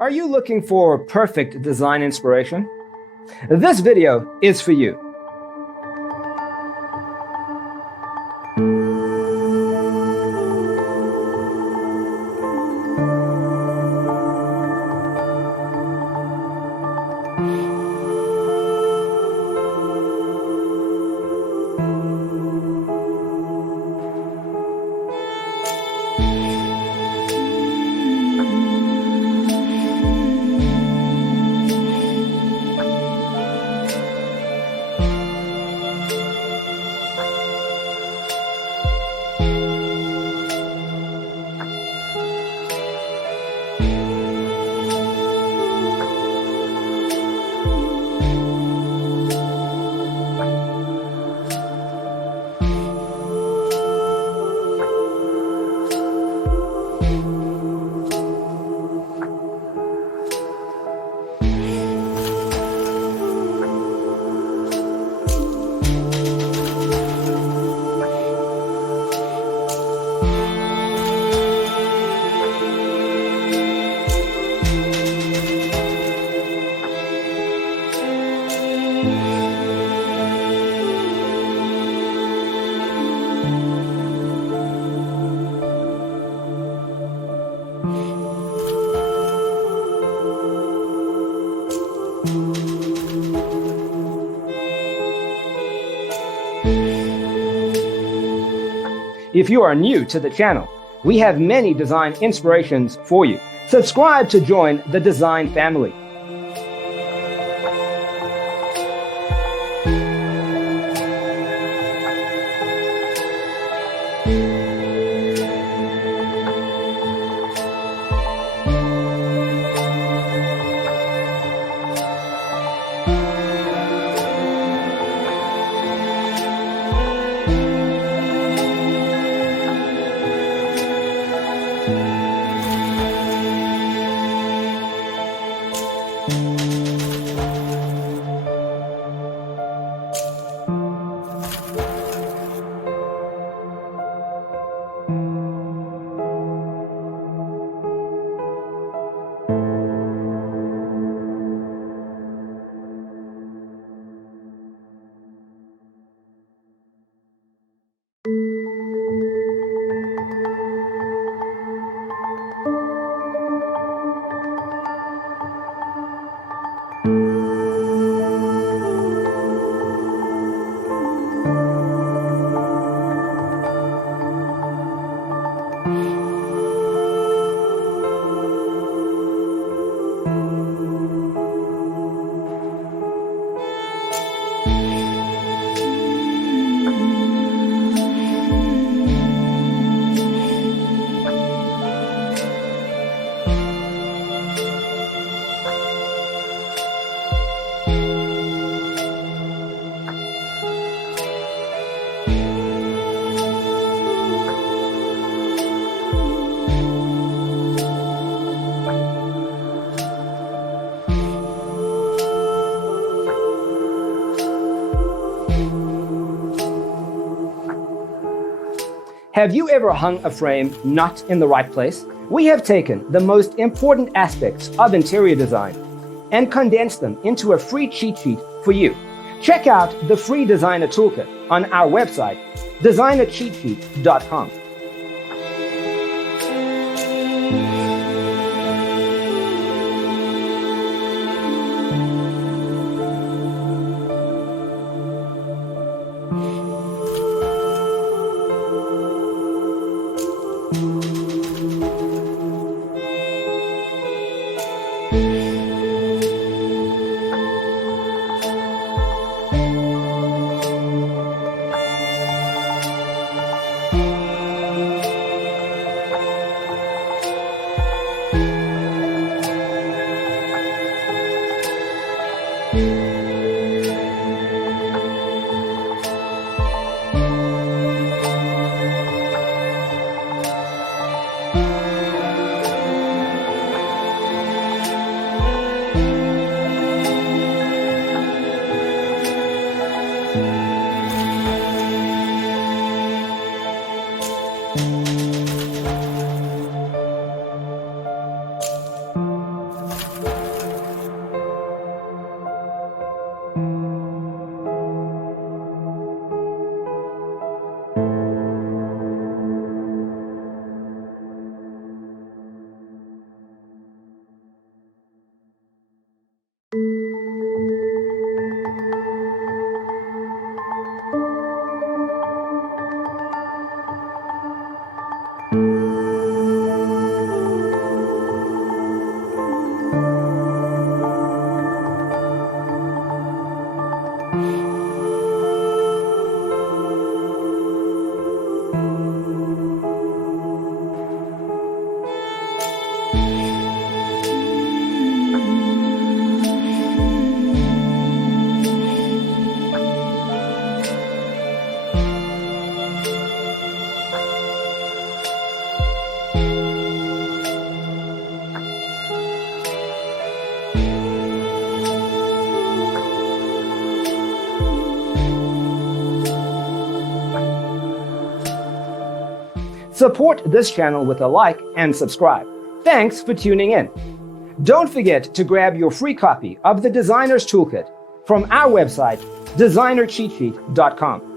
Are you looking for perfect design inspiration? This video is for you. If you are new to the channel, we have many design inspirations for you. Subscribe to join the design family. Have you ever hung a frame not in the right place? We have taken the most important aspects of interior design and condensed them into a free cheat sheet for you. Check out the free designer toolkit on our website, designercheatsheet.com. Support this channel with a like and subscribe. Thanks for tuning in. Don't forget to grab your free copy of the Designer's Toolkit from our website, designercheatsheet.com.